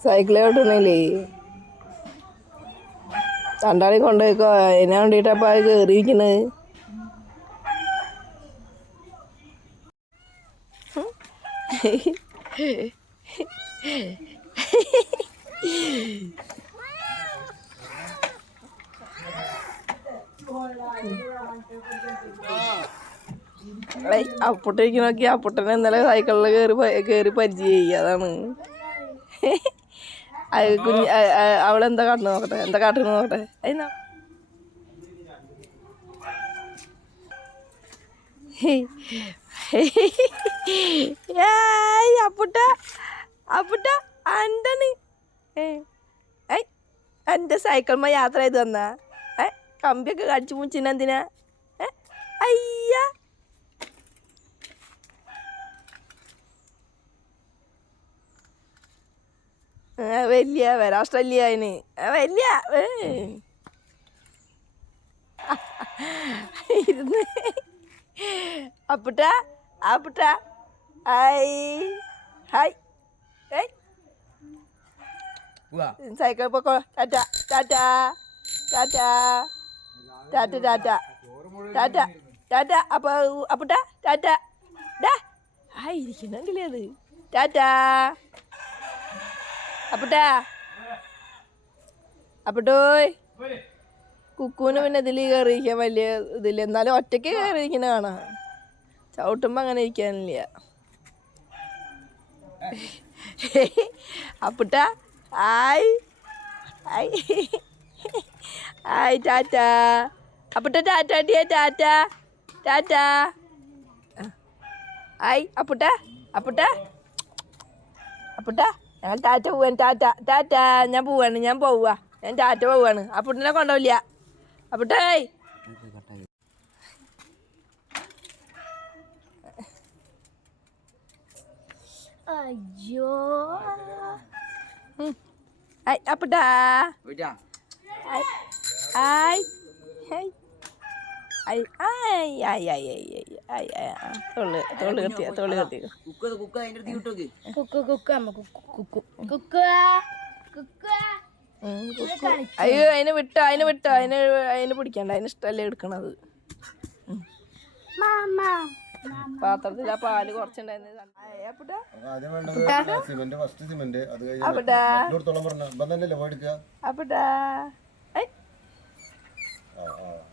Cycle തണ്ടാളി കൊണ്ടുപോയിക്കോ എന്നെ വേണ്ടിയിട്ടപ്പോൾ അത് കയറിയിരിക്കണത് Oh. അപ്പുട്ടേക്ക് നോക്കി അപ്പുട്ടനെ ഇന്നലെ സൈക്കിളിൽ കയറി കയറി പരിചയമായി അതാണ്. അത് കുഞ്ഞ് അവളെന്താ കാട്ടുന്നത് നോക്കട്ടെ എന്താ കാട്ടുന്നത് നോക്കട്ടെ. അതിനാ അപ്പുട്ട അപ്പുട്ട എന്താണ് ഏയ് എന്റെ സൈക്കിൾമ യാത്ര ചെയ്ത് വന്നാ. ഏ കമ്പിയൊക്കെ കടിച്ചു മുച്ചിനെന്തിനാ ഏ അയ്യ. വലിയ വരാഷ്ടല്ല അതിന് വലിയ. ഇരുന്ന്. അപ്പുട്ട അപ്പുട്ട ഹായ്. ഹായ്. ഏയ്. സൈക്കിൾ പൊക്കോ. ടാറ്റ ടാറ്റ ടാറ്റ. ടാറ്റ ടാറ്റ. ടാറ്റ ടാറ്റ. അപ്പൊ അപ്പുട്ട ടാറ്റ. ഡാ. ആ ഇരിക്കുന്നെങ്കിലേ അത്. ടാറ്റ. അപ്പുട്ടാ. അപ്പട്ടോയ്. കുക്കൂന് പിന്നെ ഇതിൽ കയറിയിരിക്കാൻ വലിയ ഇതില്ല. എന്നാലും ഒറ്റയ്ക്ക് കയറിയിരിക്കുന്ന കാണാ. ചവിട്ടുമ്പോൾ അങ്ങനെ ഇരിക്കാനില്ല. അപ്പുട്ട. ആയി. ആയി. Tata tata. അപ്പുട്ട ടാറ്റ ടാറ്റാ ടാറ്റ. ടാറ്റ. ഹായ് അപ്പുട്ട. അപ്പുട്ട. അപ്പുട്ട. ഞങ്ങൾ ടാറ്റ പോവാൻ ടാറ്റ ടാറ്റ ഞാൻ പോവാണ് ഞാൻ പോവുക ഞാൻ ടാറ്റ പോവാണ്. അപ്പുട്ടിനെ കൊണ്ടുപോയില്ല അപ്പുട്ടേ അയ്യോ. ഹായ് അപ്പുട്ടാ പോയിട്ടാ ഹായ് ഐ അയ്യോ അതിന് വിട്ടോ അതിന് വിട്ടോ. അതിന് അതിന് പിടിക്കണ്ട. അതിന് ഇഷ്ടമല്ലേ എടുക്കണത്. പാത്രത്തിൽ ആ പാൽ കുറച്ചുണ്ടായിരുന്നു. അപ്പടാ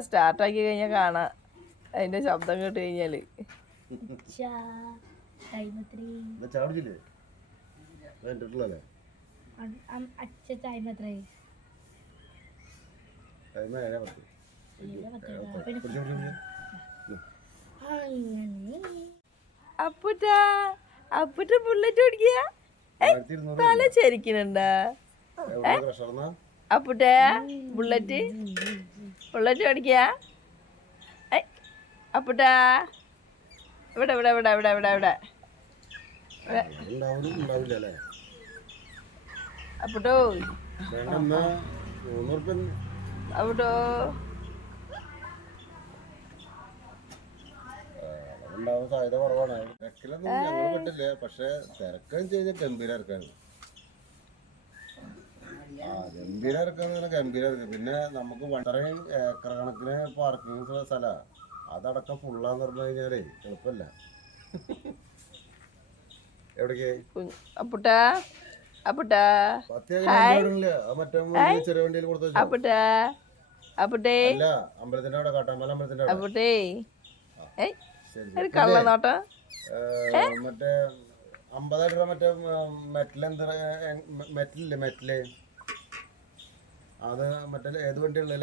സ്റ്റാർട്ടാക്കി കഴിഞ്ഞാൽ കാണാം. അതിന്റെ ശബ്ദം കേട്ട് കഴിഞ്ഞാൽ. അപ്പുട്ട ബുള്ളറ്റ് ഓടിക്കുക തല ചരിക്കുന്നുണ്ടാ അപ്പുട്ടേ ബുള്ളറ്റ്. ബുള്ളറ്റ് പഠിക്കുക അപ്പുട്ടാ ഇവിടെ ഇവിടെ ഇവിടെ ഇവിടെ ഇവിടെ ഇവിടെ. അപ്പുട്ടോ അപ്പുട്ടോ ഉണ്ടാവാൻ സാധ്യത കുറവാണ്. തിരക്കിലൊന്നും ഞങ്ങൾ പെട്ടില്ല. പക്ഷെ തിരക്കെന്ന് കഴിഞ്ഞാൽ ഗംഭീര ഇറക്കാണ് ഗംഭീര ഇറക്കാന്ന് ഗംഭീര ഇറക്കും. പിന്നെ നമുക്ക് വണ്ടറയും ഏക്കർ കണക്കിന് പാർക്കിംഗ് സ്ഥലമാണ് അതടക്കം ഫുള്ളാന്ന് പറഞ്ഞു കഴിഞ്ഞാലേ എളുപ്പമല്ല എവിടേക്ക്? അപ്പുട്ടാ അപ്പുട്ടാ. മറ്റേ. അപ്പുട്ടാ അപ്പുട്ടേ. അമ്പലത്തിന്റെ അവിടെ കാട്ടാമല അമ്പലത്തിന്റെ അപ്പുട്ടേ. ഒരു കള്ള മറ്റേ അമ്പതായിട്ട് രൂപ മറ്റേ മെറ്റൽ എന്ത് മെറ്റലില്ലേ മെറ്റൽ അത് മറ്റേ ഏത് വണ്ടിയുള്ള